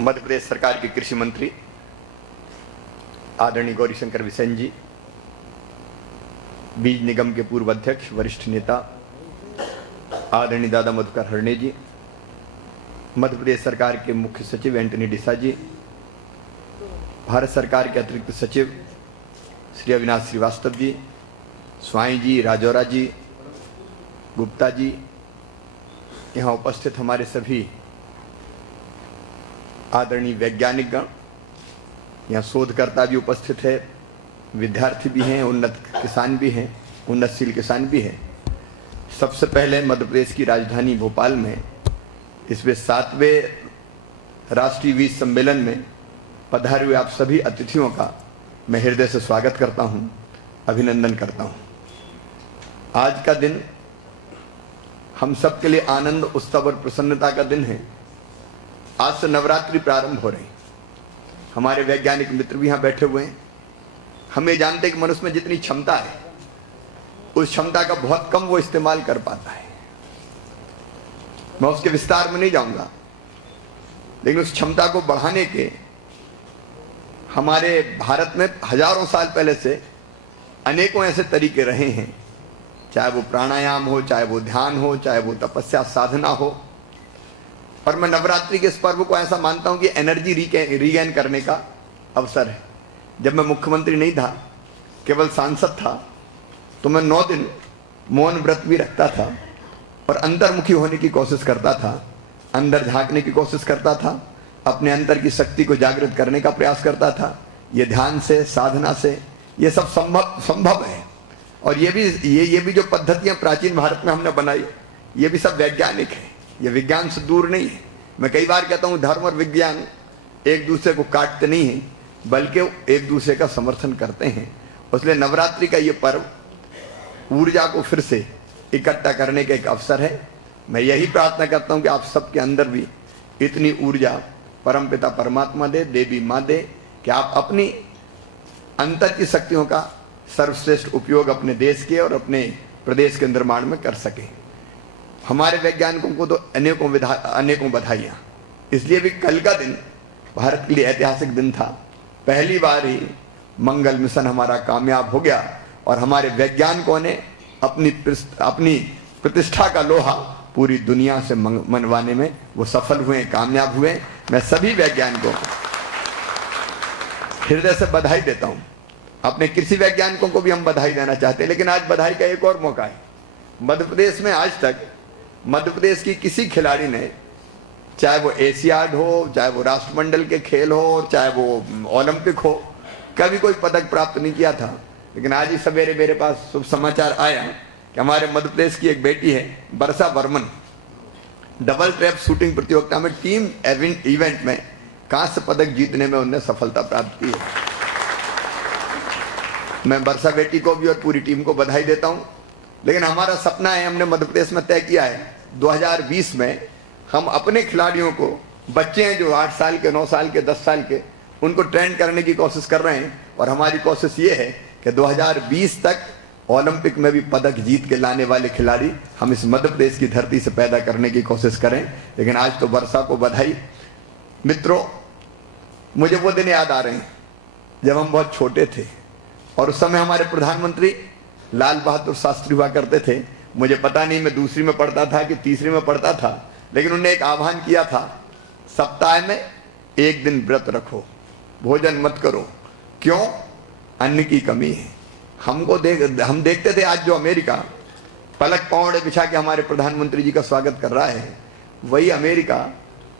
मध्य प्रदेश सरकार के कृषि मंत्री आदरणीय गौरीशंकर बिसेन जी, बीज निगम के पूर्व अध्यक्ष वरिष्ठ नेता आदरणीय दादा मधुकर हरणे जी, मध्य प्रदेश सरकार के मुख्य सचिव एंटनी डिसा जी, भारत सरकार के अतिरिक्त सचिव श्री अविनाश श्रीवास्तव जी, स्वाई जी, राजौरा जी, गुप्ता जी, यहाँ उपस्थित हमारे सभी आदरणीय वैज्ञानिक गण, यहाँ शोधकर्ता भी उपस्थित है, विद्यार्थी भी हैं, उन्नत किसान भी हैं, उन्नतशील किसान भी हैं। सबसे पहले मध्य प्रदेश की राजधानी भोपाल में इसमें 7वें राष्ट्रीय बीज सम्मेलन में पधारे हुए आप सभी अतिथियों का मैं हृदय से स्वागत करता हूँ, अभिनंदन करता हूँ। आज का दिन हम सब के लिए आनंद, उत्सव और प्रसन्नता का दिन है। आज से नवरात्रि प्रारंभ हो रही। हमारे वैज्ञानिक मित्र भी यहाँ बैठे हुए हैं। हम ये जानते हैं कि मनुष्य में जितनी क्षमता है उस क्षमता का बहुत कम वो इस्तेमाल कर पाता है। मैं उसके विस्तार में नहीं जाऊंगा, लेकिन उस क्षमता को बढ़ाने के हमारे भारत में हजारों साल पहले से अनेकों ऐसे तरीके रहे हैं, चाहे वो प्राणायाम हो, चाहे वो ध्यान हो, चाहे वो तपस्या साधना हो। और मैं नवरात्रि के इस पर्व को ऐसा मानता हूं कि एनर्जी रीगेन करने का अवसर है। जब मैं मुख्यमंत्री नहीं था, केवल सांसद था, तो मैं 9 दिन मौन व्रत भी रखता था और अंतर्मुखी होने की कोशिश करता था, अंदर झांकने की कोशिश करता था, अपने अंतर की शक्ति को जागृत करने का प्रयास करता था। ये ध्यान से, साधना से ये सब संभव है। और ये भी जो पद्धतियां प्राचीन भारत में हमने बनाई, ये भी सब वैज्ञानिक है, ये विज्ञान से दूर नहीं है। मैं कई बार कहता हूं धर्म और विज्ञान एक दूसरे को काटते नहीं हैं, बल्कि एक दूसरे का समर्थन करते हैं। इसलिए नवरात्रि का ये पर्व ऊर्जा को फिर से इकट्ठा करने का एक अवसर है। मैं यही प्रार्थना करता हूं कि आप सबके अंदर भी इतनी ऊर्जा परमपिता परमात्मा दे, देवी माँ दे, कि आप अपनी अंतर की शक्तियों का सर्वश्रेष्ठ उपयोग अपने देश के और अपने प्रदेश के निर्माण में कर सकें। हमारे वैज्ञानिकों को तो अनेकों बधाइयाँ। इसलिए भी कल का दिन भारत के लिए ऐतिहासिक दिन था। पहली बार ही मंगल मिशन हमारा कामयाब हो गया और हमारे वैज्ञानिकों ने अपनी प्रतिष्ठा का लोहा पूरी दुनिया से मनवाने में वो सफल हुए, कामयाब हुए। मैं सभी वैज्ञानिकों को हृदय से बधाई देता हूँ। अपने कृषि वैज्ञानिकों को भी हम बधाई देना चाहते हैं, लेकिन आज बधाई का एक और मौका है। मध्य प्रदेश में आज तक मध्य प्रदेश की किसी खिलाड़ी ने, चाहे वो एशियाड हो, चाहे वो राष्ट्रमंडल के खेल हो, चाहे वो ओलंपिक हो, कभी कोई पदक प्राप्त नहीं किया था। लेकिन आज ही सवेरे मेरे पास शुभ समाचार आया कि हमारे मध्य प्रदेश की एक बेटी है वर्षा वर्मन, डबल ट्रैप शूटिंग प्रतियोगिता में टीम इवेंट में कांस्य पदक जीतने में उन्हें सफलता प्राप्त की है। मैं वर्षा बेटी को भी और पूरी टीम को बधाई देता हूं। लेकिन हमारा सपना है, हमने मध्य प्रदेश में तय किया है 2020 में हम अपने खिलाड़ियों को, बच्चे हैं जो 8 साल के, 9 साल के, 10 साल के, उनको ट्रेन करने की कोशिश कर रहे हैं। और हमारी कोशिश ये है कि 2020 तक ओलंपिक में भी पदक जीत के लाने वाले खिलाड़ी हम इस मध्य प्रदेश की धरती से पैदा करने की कोशिश करें। लेकिन आज तो वर्षा को बधाई। मित्रों, मुझे वो दिन याद आ रहे हैं जब हम बहुत छोटे थे और उस समय हमारे प्रधानमंत्री लाल बहादुर शास्त्री हुआ करते थे। मुझे पता नहीं मैं दूसरी में पढ़ता था कि तीसरी में पढ़ता था, लेकिन उन्होंने एक आह्वान किया था, सप्ताह में 1 दिन व्रत रखो, भोजन मत करो। क्यों? अन्न की कमी है। हम देखते थे आज जो अमेरिका पलक पौड़े बिछा के हमारे प्रधानमंत्री जी का स्वागत कर रहा है, वही अमेरिका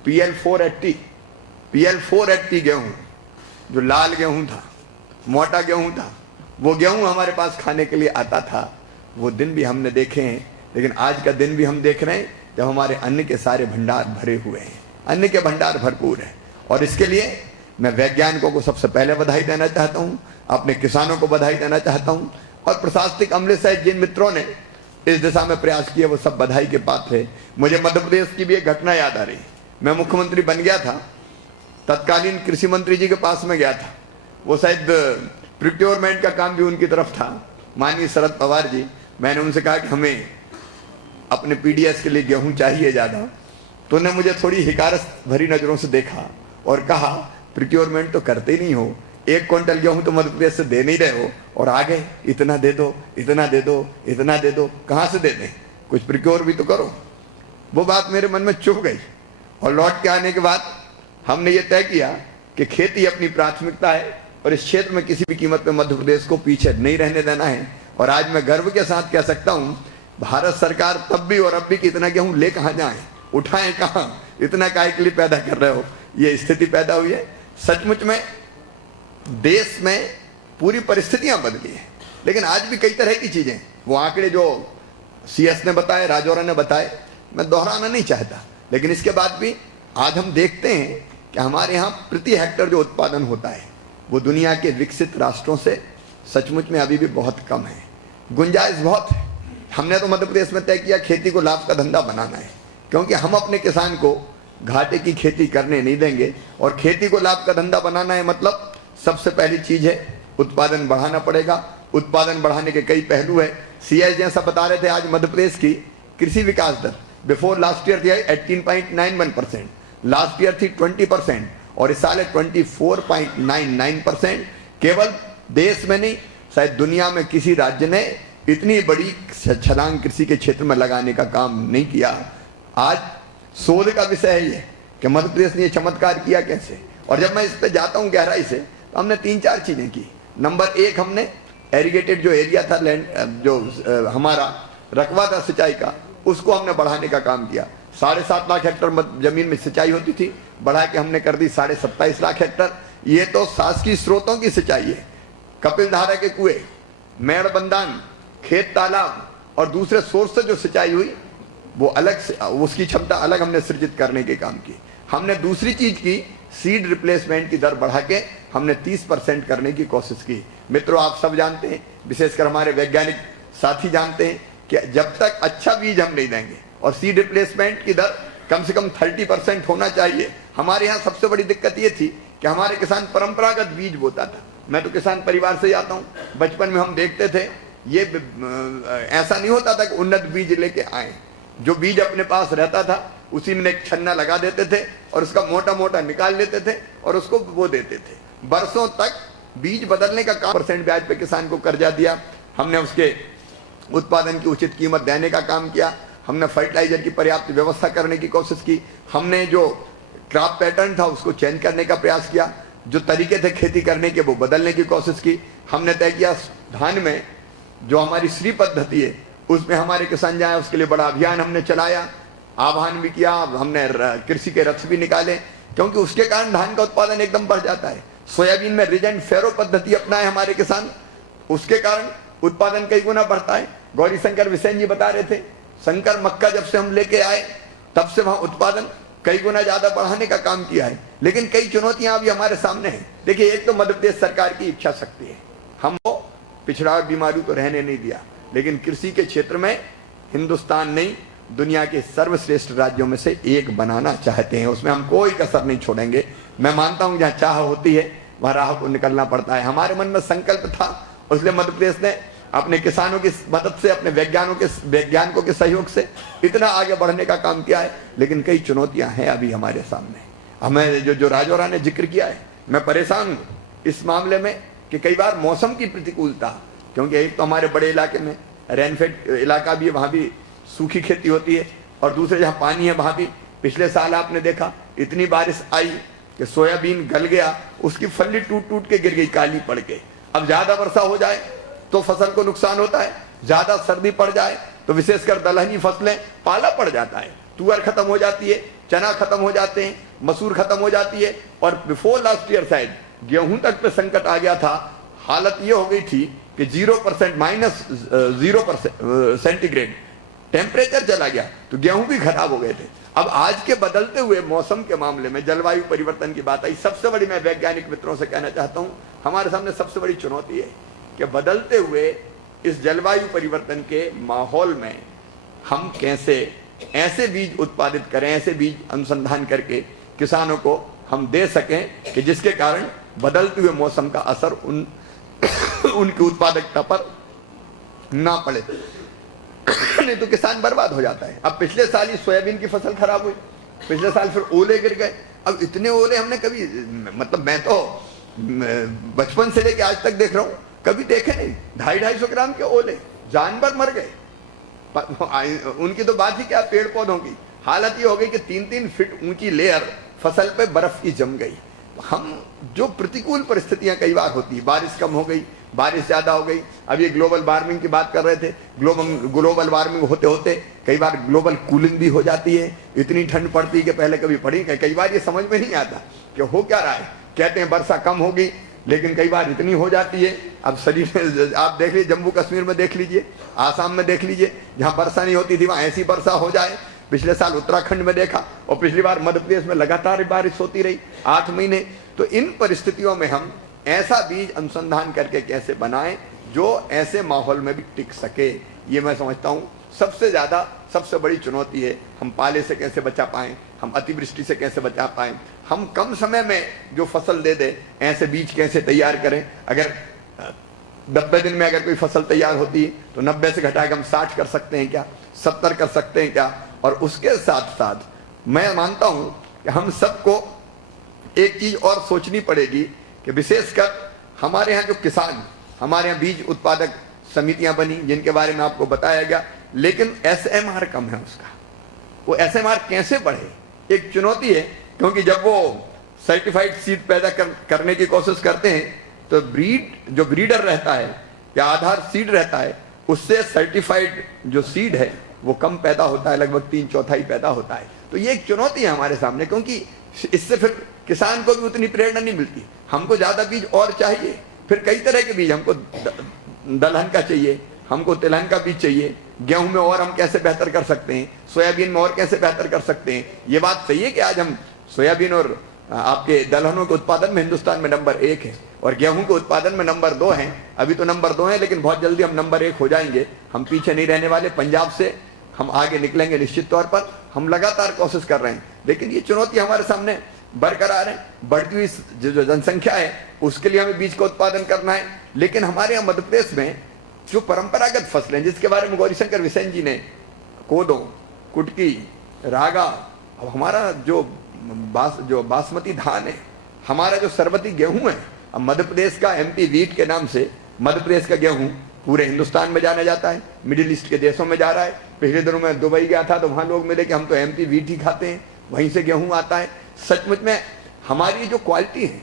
PL480 गेहूं, जो लाल गेहूं था, मोटा गेहूं था, वो गेहूं हमारे पास खाने के लिए आता था। वो दिन भी हमने देखे हैं। लेकिन आज का दिन भी हम देख रहे हैं जब हमारे अन्न के सारे भंडार भरे हुए हैं, अन्न के भंडार भरपूर हैं। और इसके लिए मैं वैज्ञानिकों को सबसे पहले बधाई देना चाहता हूं, अपने किसानों को बधाई देना चाहता हूं, और प्रशासनिक अमले सहित जिन मित्रों ने इस दिशा में प्रयास किए वो सब बधाई के पात्र है। मुझे मध्य प्रदेश की भी एक घटना याद आ रही। मैं मुख्यमंत्री बन गया था, तत्कालीन कृषि मंत्री जी के पास में गया था। वो शायद प्रिक्योरमेंट का काम भी उनकी तरफ था, माननीय शरद पवार जी। मैंने उनसे कहा कि हमें अपने पीडीएस के लिए गेहूं चाहिए ज़्यादा, तो उन्होंने मुझे थोड़ी हिकारत भरी नज़रों से देखा और कहा प्रिक्योरमेंट तो करते ही नहीं हो, 1 क्विंटल गेहूं तो मध्य प्रदेश से दे नहीं रहे हो, और आगे इतना दे दो, इतना दे दो, इतना दे दो। कहाँ से दे दें? कुछ प्रिक्योर भी तो करो। वो बात मेरे मन में चुभ गई, और लौट के आने के बाद हमने ये तय किया कि खेती अपनी प्राथमिकता है और इस क्षेत्र में किसी भी कीमत पे मध्य प्रदेश को पीछे नहीं रहने देना है। और आज मैं गर्व के साथ कह सकता हूं, भारत सरकार तब भी और अब भी कि इतना गेहूं ले कहां जाए, उठाएं कहां, इतना काहे के लिए पैदा कर रहे हो, ये स्थिति पैदा हुई है। सचमुच में देश में पूरी परिस्थितियां बदली है, लेकिन आज भी कई तरह की चीजें, वो आंकड़े जो CS ने बताए, राजौरा ने बताए, मैं दोहराना नहीं चाहता, लेकिन इसके बाद भी आज हम देखते हैं कि हमारे यहाँ प्रति हेक्टर जो उत्पादन होता है वो दुनिया के विकसित राष्ट्रों से सचमुच में अभी भी बहुत कम है। गुंजाइश बहुत है। हमने तो मध्य प्रदेश में तय किया खेती को लाभ का धंधा बनाना है, क्योंकि हम अपने किसान को घाटे की खेती करने नहीं देंगे। और खेती को लाभ का धंधा बनाना है मतलब सबसे पहली चीज है उत्पादन बढ़ाना पड़ेगा। उत्पादन बढ़ाने के कई पहलू है। CS जैसा बता रहे थे, आज मध्य प्रदेश की कृषि विकास दर बिफोर लास्ट ईयर थी 18.91%, लास्ट ईयर थी 20%, और इस साल है 24.99%। केवल देश में नहीं, शायद दुनिया में किसी राज्य ने इतनी बड़ी छलांग कृषि के क्षेत्र में लगाने का काम नहीं किया। आज शोध का विषय है ये कि मध्य प्रदेश ने ये चमत्कार किया कैसे। और जब मैं इस पे जाता हूँ गहराई से, तो हमने 3-4 चीजें की। नंबर 1, हमने एरिगेटेड जो एरिया था लैंड, जो हमारा रकबा था सिंचाई का, उसको हमने बढ़ाने का काम किया। 7.5 लाख हेक्टर जमीन में सिंचाई होती थी, बढ़ा के हमने कर दी 27.5 लाख हेक्टर। ये तो शासकीय स्रोतों की सिंचाई है, कपिल धारा के कुएं, मेड़ बंदान, खेत तालाब और दूसरे सोर्स से जो सिंचाई हुई वो अलग से, उसकी क्षमता अलग हमने सृजित करने के काम की। हमने दूसरी चीज की, सीड रिप्लेसमेंट की दर बढ़ा के हमने 30% करने की कोशिश की। मित्रों, आप सब जानते हैं, विशेषकर हमारे वैज्ञानिक साथी जानते हैं कि जब तक अच्छा बीज हम नहीं देंगे और सीड रिप्लेसमेंट की दर कम से कम 30% होना चाहिए। हमारे यहाँ सबसे बड़ी दिक्कत ये थी कि हमारे किसान परंपरागत बीज बोता था। मैं तो किसान परिवार से आता हूँ, बचपन में हम देखते थे ये ऐसा नहीं होता था कि उन्नत बीज लेके आए। जो बीज अपने पास रहता था उसी में एक छन्ना लगा देते थे और उसका मोटा मोटा निकाल लेते थे और उसको बो देते थे। बरसों तक बीज बदलने का काम, % ब्याज पे किसान को कर्जा दिया। हमने उसके उत्पादन की उचित कीमत देने का काम किया। हमने फर्टिलाइजर की पर्याप्त व्यवस्था करने की कोशिश की। हमने जो क्रॉप पैटर्न था उसको चेंज करने का प्रयास किया। जो तरीके थे खेती करने के वो बदलने की कोशिश की। हमने तय किया धान में जो हमारी श्री पद्धति है उसमें हमारे किसान जाए, उसके लिए बड़ा अभियान हमने चलाया, आह्वान भी किया। हमने कृषि के रथ भी निकाले, क्योंकि उसके कारण धान का उत्पादन एकदम बढ़ जाता है। सोयाबीन में रिज एंड फेरो पद्धति अपनाए हमारे किसान, उसके कारण उत्पादन कई गुना बढ़ता है। गौरी शंकर विसेन जी बता रहे थे, शंकर मक्का जब से हम लेके आए तब से वहां उत्पादन कई गुना ज्यादा बढ़ाने का काम किया है। लेकिन कई चुनौतियां अभी हमारे सामने हैं। देखिए, एक तो मध्य प्रदेश सरकार की इच्छा शक्ति है, हम वो पिछड़ा बीमारी तो रहने नहीं दिया, लेकिन कृषि के क्षेत्र में हिंदुस्तान नहीं दुनिया के सर्वश्रेष्ठ राज्यों में से एक बनाना चाहते हैं। उसमें हम कोई कसर नहीं छोड़ेंगे। मैं मानता हूं जहां चाह होती है वहां राह को निकलना पड़ता है। हमारे मन में संकल्प था, इसलिए मध्य प्रदेश ने अपने किसानों की मदद से, अपने वैज्ञानिकों के सहयोग से इतना आगे बढ़ने का काम किया है। लेकिन कई चुनौतियां हैं अभी हमारे सामने। हमें जो राजौरा ने जिक्र किया है, मैं परेशान हूँ इस मामले में कि कई बार मौसम की प्रतिकूलता, क्योंकि एक तो हमारे बड़े इलाके में रेनफेड इलाका भी है, वहां भी सूखी खेती होती है, और दूसरे जहां पानी है वहां भी पिछले साल आपने देखा इतनी बारिश आई कि सोयाबीन गल गया, उसकी फली टूट टूट के गिर गई, काली पड़ के। अब ज्यादा वर्षा हो जाए तो फसल को नुकसान होता है, ज्यादा सर्दी पड़ जाए तो विशेषकर दलहनी फसलें पाला पड़ जाता है, तुअर खत्म हो जाती है, चना खत्म हो जाते हैं, मसूर खत्म हो जाती है। और बिफोर लास्ट ईयर शायद गेहूं तक पे संकट आ गया था। हालत ये हो गई थी कि 0% -0% सेंटीग्रेड टेम्परेचर चला गया, तो गेहूं भी खराब हो गए थे। अब आज के बदलते हुए मौसम के मामले में जलवायु परिवर्तन की बात आई। सबसे बड़ी, मैं वैज्ञानिक मित्रों से कहना चाहता हूं, हमारे सामने सबसे बड़ी चुनौती है कि बदलते हुए इस जलवायु परिवर्तन के माहौल में हम कैसे ऐसे बीज उत्पादित करें, ऐसे बीज अनुसंधान करके किसानों को हम दे सकें कि जिसके कारण बदलते हुए मौसम का असर उनकी उत्पादकता पर ना पड़े। नहीं तो किसान बर्बाद हो जाता है। अब पिछले साल ही सोयाबीन की फसल खराब हुई, पिछले साल फिर ओले गिर गए, अब इतने ओले हमने कभी, मतलब मैं तो बचपन से लेके आज तक देख रहा हूं, कभी देखे नहीं। 250-250 ग्राम के ओले, जानवर मर गए। उनकी तो बात ही क्या, पेड़ पौधों की हालत ये हो गई कि 3-3 फीट ऊंची लेयर फसल पे बर्फ की जम गई। हम जो प्रतिकूल परिस्थितियां कई बार होती, बारिश कम हो गई, बारिश ज्यादा हो गई। अब ये ग्लोबल वार्मिंग की बात कर रहे थे, ग्लोबल वार्मिंग होते होते कई बार ग्लोबल कूलिंग भी हो जाती है। इतनी ठंड पड़ती है कि पहले कभी पड़ी, कई बार ये समझ में नहीं आता कि हो क्या रहा है। कहते हैं वर्षा कम होगी, लेकिन कई बार इतनी हो जाती है। अब शरीर आप देख लीजिए, जम्मू कश्मीर में देख लीजिए, आसाम में देख लीजिए, जहाँ वर्षा नहीं होती थी वहां ऐसी वर्षा हो जाए। पिछले साल उत्तराखंड में देखा, और पिछली बार मध्य प्रदेश में लगातार बारिश होती रही 8 महीने। तो इन परिस्थितियों में हम ऐसा बीज अनुसंधान करके कैसे बनाएं जो ऐसे माहौल में भी टिक सके, ये मैं समझता हूँ सबसे ज्यादा, सबसे बड़ी चुनौती है। हम पाले से कैसे बचा पाएं, हम अतिवृष्टि से कैसे बचा पाएं, हम कम समय में जो फसल दे दे ऐसे बीज कैसे तैयार करें। अगर 90 दिन में अगर कोई फसल तैयार होती है तो 90 से घटा के हम 60 कर सकते हैं क्या, 70 कर सकते हैं क्या। और उसके साथ साथ मैं मानता हूं कि हम सबको एक चीज और सोचनी पड़ेगी कि विशेषकर हमारे यहाँ जो किसान, हमारे यहाँ बीज उत्पादक समितियां बनी जिनके बारे में आपको बताया गया, लेकिन SMR कम है उसका। वो SMR कैसे बढ़े, एक चुनौती है। क्योंकि जब वो सर्टिफाइड सीड पैदा करने की कोशिश करते हैं तो जो ब्रीडर रहता है या आधार सीड रहता है, उससे सर्टिफाइड जो सीड है वो कम पैदा होता है, लगभग 3/4 पैदा होता है। तो ये एक चुनौती है हमारे सामने, क्योंकि इससे फिर किसान को भी उतनी प्रेरणा नहीं मिलती। हमको ज्यादा बीज और चाहिए, फिर कई तरह के बीज, हमको दलहन का चाहिए, हमको तिलहन का बीज चाहिए, गेहूं में और हम कैसे बेहतर कर सकते हैं, सोयाबीन में और कैसे बेहतर कर सकते हैं। ये बात सही है कि आज हम सोयाबीन और आपके दलहनों के उत्पादन में हिंदुस्तान में नंबर 1 है, और गेहूं के उत्पादन में नंबर 2 है। अभी तो नंबर 2 है, लेकिन बहुत जल्दी हम नंबर 1 हो जाएंगे। हम पीछे नहीं रहने वाले, पंजाब से हम आगे निकलेंगे निश्चित तौर पर। हम लगातार कोशिश कर रहे हैं, लेकिन ये चुनौती हमारे सामने बरकरार है। बढ़ती हुई जो जनसंख्या है उसके लिए हमें बीज का उत्पादन करना है। लेकिन हमारे यहाँ मध्य प्रदेश में जो परंपरागत फसलें, जिसके बारे में गौरीशंकर विसेन जी ने, कोदो, कुटकी, रागा, अब हमारा जो बासमती धान है, हमारा जो सरबती गेहूं है, अब मध्य प्रदेश का MP वीट के नाम से मध्य प्रदेश का गेहूं पूरे हिंदुस्तान में जाना जाता है, मिडिल ईस्ट के देशों में जा रहा है। पिछले दिनों में दुबई गया था तो वहां लोग मिले कि हम तो MP वीट ही खाते हैं, वहीं से गेहूं आता है। सचमुच में हमारी जो क्वालिटी है,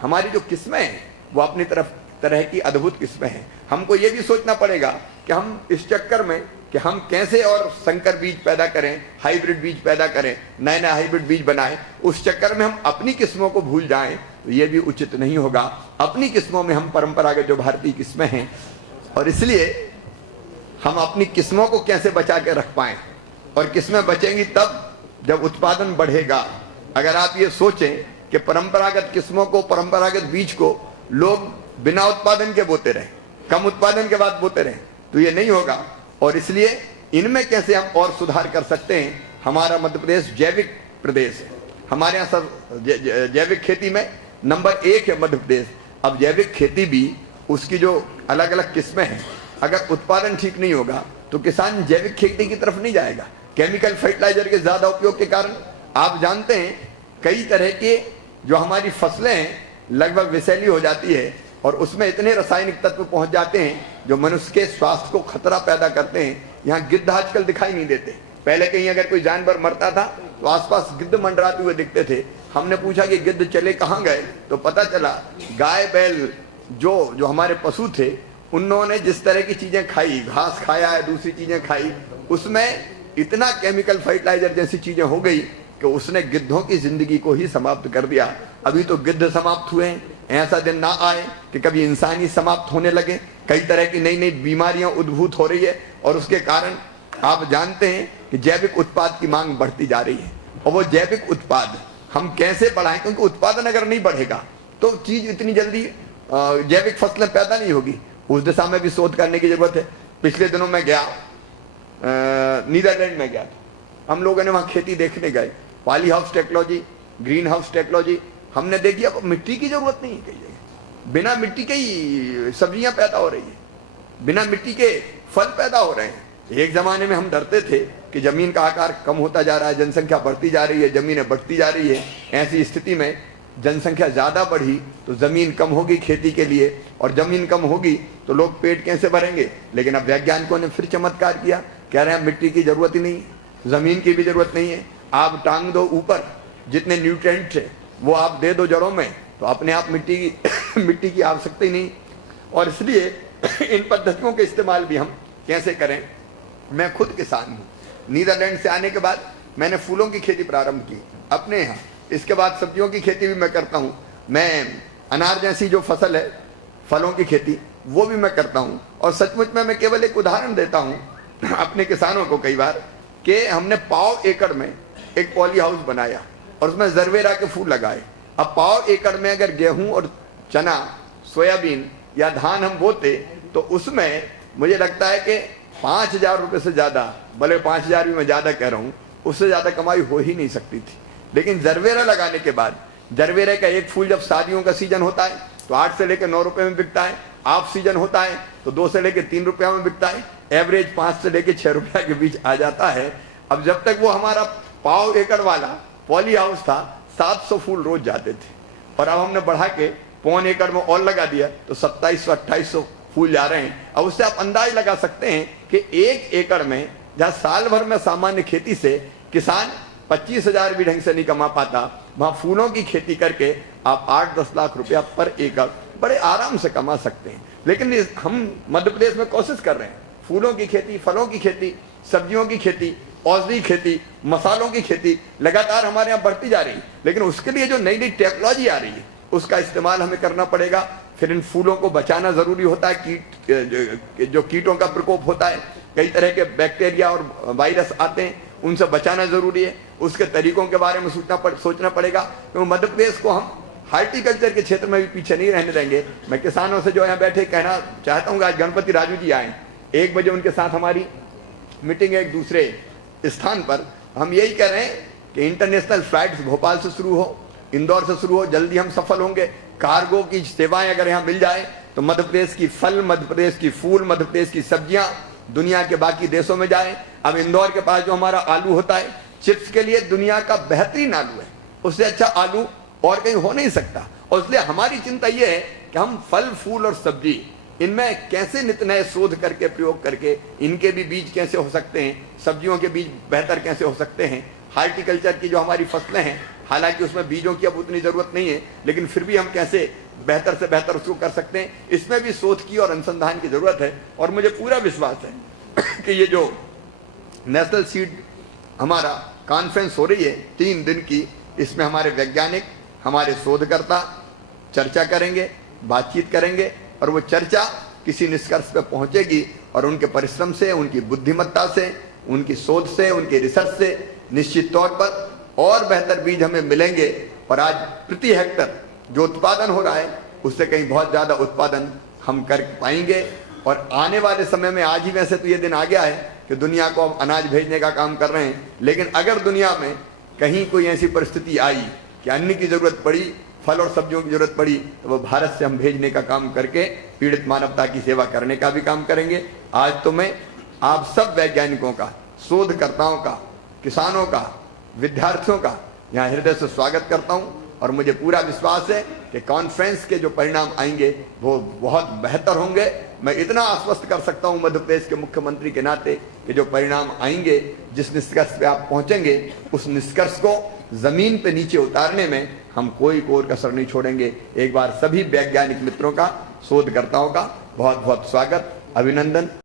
हमारी जो किस्में हैं, वो अपनी तरह की अद्भुत किस्में हैं। हमको ये भी सोचना पड़ेगा कि हम इस चक्कर में कि हम कैसे और संकर बीज पैदा करें, हाइब्रिड बीज पैदा करें, नए नए हाइब्रिड बीज बनाएं, उस चक्कर में हम अपनी किस्मों को भूल जाएं तो ये भी उचित नहीं होगा। अपनी किस्मों में हम परंपरागत जो भारतीय किस्में हैं, और इसलिए हम अपनी किस्मों को कैसे बचा के रख पाएं, और किस्में बचेंगी तब जब उत्पादन बढ़ेगा। अगर आप ये सोचें कि परंपरागत किस्मों को, परंपरागत बीज को लोग बिना उत्पादन के बोते रहे, कम उत्पादन के बाद बोते रहे, तो ये नहीं होगा। और इसलिए इनमें कैसे हम और सुधार कर सकते हैं। हमारा मध्य प्रदेश जैविक प्रदेश है, हमारे यहाँ सब जैविक खेती में नंबर 1 है मध्य प्रदेश। अब जैविक खेती भी, उसकी जो अलग अलग किस्में हैं, अगर उत्पादन ठीक नहीं होगा तो किसान जैविक खेती की तरफ नहीं जाएगा। केमिकल फर्टिलाइजर के ज्यादा उपयोग के कारण आप जानते हैं कई तरह के जो हमारी फसलें हैं लगभग विषैली हो जाती है, और उसमें इतने रासायनिक तत्व पहुंच जाते हैं जो मनुष्य के स्वास्थ्य को खतरा पैदा करते हैं। यहाँ गिद्ध आजकल दिखाई नहीं देते। पहले कहीं अगर कोई जानवर मरता था तो आसपास गिद्ध मंडराते हुए दिखते थे। हमने पूछा कि गिद्ध चले कहाँ गए, तो पता चला गाय बैल जो हमारे पशु थे, उन्होंने जिस तरह की चीजें खाई, घास खाया है, दूसरी चीजें खाई, उसमें इतना केमिकल फर्टिलाइजर जैसी चीजें हो गई कि उसने गिद्धों की जिंदगी को ही समाप्त कर दिया। अभी तो गिद्ध समाप्त हुए हैं, ऐसा दिन ना आए कि कभी इंसान ही समाप्त होने लगे। कई तरह की नई नई बीमारियां उद्भूत हो रही है, और उसके कारण आप जानते हैं कि जैविक उत्पाद की मांग बढ़ती जा रही है। और वो जैविक उत्पाद हम कैसे बढ़ाएं, क्योंकि उत्पादन अगर नहीं बढ़ेगा तो चीज इतनी जल्दी जैविक फसलें पैदा नहीं होगी। उस दिशा में भी शोध करने की जरूरत है। पिछले दिनों में गया, नीदरलैंड में गया था, हम लोगों ने वहां खेती देखने गए, poly house technology, green house technology. हमने देखी अब मिट्टी की जरूरत नहीं है कई जगह, बिना मिट्टी के ही सब्जियां पैदा हो रही है, बिना मिट्टी के फल पैदा हो रहे हैं। एक जमाने में हम डरते थे कि जमीन का आकार कम होता जा रहा है, जनसंख्या बढ़ती जा रही है, जमीनें बढ़ती जा रही है। ऐसी स्थिति में जनसंख्या ज़्यादा बढ़ी तो ज़मीन कम होगी खेती के लिए, और ज़मीन कम होगी तो लोग पेट कैसे भरेंगे। लेकिन अब वैज्ञानिकों ने फिर चमत्कार किया, कह रहे हैं मिट्टी की ज़रूरत ही नहीं, ज़मीन की भी ज़रूरत नहीं है, आप टांग दो ऊपर, जितने न्यूट्रिएंट्स है वो आप दे दो जड़ों में, तो अपने आप मिट्टी की आवश्यकता ही नहीं। और इसलिए इन पद्धतियों के इस्तेमाल भी हम कैसे करें। मैं खुद किसान हूँ, नीदरलैंड से आने के बाद मैंने फूलों की खेती प्रारंभ की अपने यहाँ, इसके बाद सब्जियों की खेती भी मैं करता हूँ। मैं अनार जैसी जो फसल है, फलों की खेती, वो भी मैं करता हूँ। और सचमुच में मैं केवल एक उदाहरण देता हूँ अपने किसानों को कई बार, कि हमने 1.5 एकड़ में एक पॉली हाउस बनाया और उसमें जरबेरा के फूल लगाए। अब 1.5 एकड़ में अगर गेहूं और चना, सोयाबीन या धान हम बोते तो उसमें मुझे लगता है कि 5,000 रुपये से ज़्यादा, भले 5,000 भी मैं ज़्यादा कह रहा हूँ, उससे ज़्यादा कमाई हो ही नहीं सकती थी। लेकिन जरबेरा लगाने के बाद, जरबेरे का एक फूल जब शादियों का सीजन होता है तो 8 से लेकर 9 रुपये में बिकता है, ऑफ सीजन होता है तो 2 से लेकर 3 रुपया में बिकता है, एवरेज 5 से लेकर 6 रुपया के बीच आ जाता है। अब जब तक वो हमारा 1.5 एकड़ वाला पॉली हाउस था, 700 फूल रोज जाते थे, और अब हमने बढ़ा के 1.25 एकड़ में और लगा दिया तो 2700-2800 फूल जा रहे हैं। अब उससे आप अंदाज लगा सकते हैं कि 1 एकड़ में, जहाँ साल भर में सामान्य खेती से किसान 25,000 भी ढंग से नहीं कमा पाता, वहाँ फूलों की खेती करके आप 8-10 लाख रुपया पर एकड़ बड़े आराम से कमा सकते हैं। लेकिन हम मध्य प्रदेश में कोशिश कर रहे हैं, फूलों की खेती, फलों की खेती, सब्जियों की खेती, औषधि खेती, मसालों की खेती लगातार हमारे यहाँ बढ़ती जा रही है। लेकिन उसके लिए जो नई नई टेक्नोलॉजी आ रही है उसका इस्तेमाल हमें करना पड़ेगा। फिर इन फूलों को बचाना जरूरी होता है, जो कीटों का प्रकोप होता है, कई तरह के बैक्टीरिया और वायरस आते हैं, उनसे बचाना जरूरी है। उसके तरीकों के बारे में सोचना पड़ेगा। क्योंकि मध्य प्रदेश को हम हार्टिकल्चर के क्षेत्र में भी पीछे नहीं रहने देंगे। मैं किसानों से जो यहाँ बैठे कहना चाहता हूँ, आज गणपति राजू जी आए, 1 बजे उनके साथ हमारी मीटिंग है एक दूसरे स्थान पर। हम यही कह रहे हैं कि इंटरनेशनल फ्लाइट्स भोपाल से शुरू हो, इंदौर से शुरू हो, जल्दी हम सफल होंगे। कार्गो की सेवाएं अगर यहाँ मिल जाए तो मध्य प्रदेश की फल, मध्य प्रदेश की फूल, मध्य प्रदेश की सब्जियां दुनिया के बाकी देशों में जाए। अब इंदौर के पास जो हमारा आलू होता है, चिप्स के लिए दुनिया का बेहतरीन आलू है, उससे अच्छा आलू और कहीं हो नहीं सकता। और इसलिए हमारी चिंता यह है कि हम फल, फूल और सब्जी, इनमें कैसे नित नए शोध करके, प्रयोग करके, इनके भी बीज कैसे हो सकते हैं, सब्जियों के बीज बेहतर कैसे हो सकते हैं। हार्टिकल्चर की जो हमारी फसलें हैं, हालांकि उसमें बीजों की अब उतनी जरूरत नहीं है, लेकिन फिर भी हम कैसे बेहतर से बेहतर उसको कर सकते हैं, इसमें भी शोध की और अनुसंधान की जरूरत है। और मुझे पूरा विश्वास है कि ये जो नेशनल सीड हमारा कॉन्फ्रेंस हो रही है 3 दिन की, इसमें हमारे वैज्ञानिक, हमारे शोधकर्ता चर्चा करेंगे, बातचीत करेंगे, और वो चर्चा किसी निष्कर्ष पे पहुंचेगी। और उनके परिश्रम से, उनकी बुद्धिमत्ता से, उनकी शोध से, उनके रिसर्च से निश्चित तौर पर और बेहतर बीज हमें मिलेंगे। और आज प्रति हेक्टर जो उत्पादन हो रहा है, उससे कहीं बहुत ज़्यादा उत्पादन हम कर पाएंगे। और आने वाले समय में, आज ही वैसे तो ये दिन आ गया है कि दुनिया को अब अनाज भेजने का काम कर रहे हैं, लेकिन अगर दुनिया में कहीं कोई ऐसी परिस्थिति आई कि अन्न की जरूरत पड़ी, फल और सब्जियों की जरूरत पड़ी, तो वो भारत से हम भेजने का काम करके पीड़ित मानवता की सेवा करने का भी काम करेंगे। आज तो मैं आप सब वैज्ञानिकों का, शोधकर्ताओं का, किसानों का, विद्यार्थियों का यहाँ हृदय से स्वागत करता हूँ। और मुझे पूरा विश्वास है कि कॉन्फ्रेंस के जो परिणाम आएंगे वो बहुत बेहतर होंगे। मैं इतना आश्वस्त कर सकता हूँ मध्य प्रदेश के मुख्यमंत्री के नाते कि जो परिणाम आएंगे, जिस निष्कर्ष पे आप पहुंचेंगे, उस निष्कर्ष को जमीन पे नीचे उतारने में हम कोई कोर कसर नहीं छोड़ेंगे। एक बार सभी वैज्ञानिक मित्रों का, शोधकर्ताओं का बहुत बहुत स्वागत, अभिनंदन।